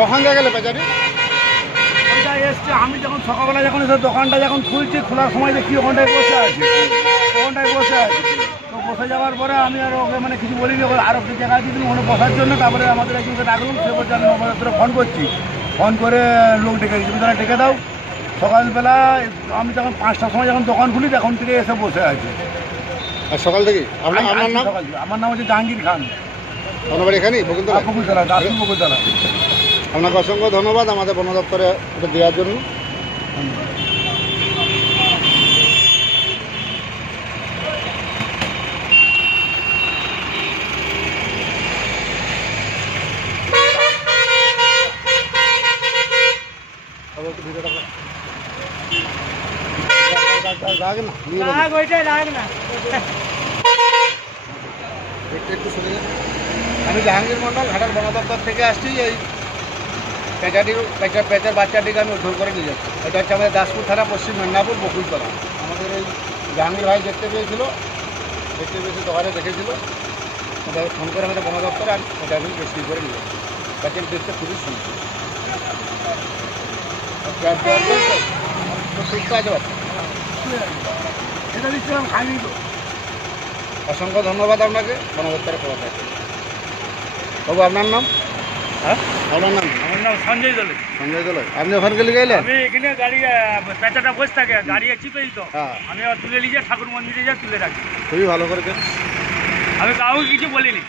কখন দেখা গেলে পেঁচাটি ওইটা এসছে আমি যখন সকালবেলা যখন এসে দোকানটা যখন খুলছি খোলার সময় দেখি ওখানটায় বসে আছে তো বসে যাওয়ার পরে আমি আর ওকে মানে কিছু বলিনি, আর একটু জায়গা দিয়েছিলাম ওখানে বসার জন্য। তারপরে আমাদের একজনকে ডাকলাম, সে বলছে আমি নবরাত্রে ফোন করছি, ফোন করে লোক ডেকে দিচ্ছি, তারা ডেকে দাও। সকালবেলা আমি যখন 5টার সময় যখন দোকান খুলি তখন থেকে এসে বসে আছে। আর সকাল থেকে আপনার নাম? আমার নাম হচ্ছে জাহাঙ্গীর খান। আপনার বাড়ি এখানেই বকুলতলা? বকুলতলা, দাসপুর বকুলতলা। আপনাকে অসংখ্য ধন্যবাদ আমাদের বন দপ্তরে এটা দেওয়ার জন্য। আমি জাহাঙ্গীর মন্ডল ঘাটাল বন দপ্তর থেকে আসছি। এই পেঁচার বাচ্চাটিকে আমি উদ্ধার করে নিয়ে যাচ্ছি। এটা হচ্ছে আমাদের দাসপুর থানা, পশ্চিম মেদিনীপুর, বকুলতলা। আমাদের এই জাহাঙ্গীর ভাই দেখতে পেয়েছে দোকানে দেখেছিল, ওটা ফোন করে আমাদের বন দপ্তরে আর ওটা আমি রেস্কিউ করে নিয়ে যাচ্ছি। প্যাকেট দেখতে খুবই সুন্দর, সুস্থ আছে বাচ্চা। অসংখ্য ধন্যবাদ আপনাকে বন দপ্তরে খবর থাকে। বাবু আপনার নাম? হ্যাঁ আপনার নাম? আমার নাম সঞ্জয় দোলে। সঞ্জয় দোলে। আপনি ওখান থেকে গেলেন? আমি এখানে গাড়ি পেঁচাটা বসে থাকে, গাড়ি চিপেই তো হ্যাঁ, আমি আবার তুলে নিয়ে ঠাকুর মন্দিরে যা তুলে রাখি। খুবই ভালো করেছেন। আমি কাউকে কিছু বলিনি।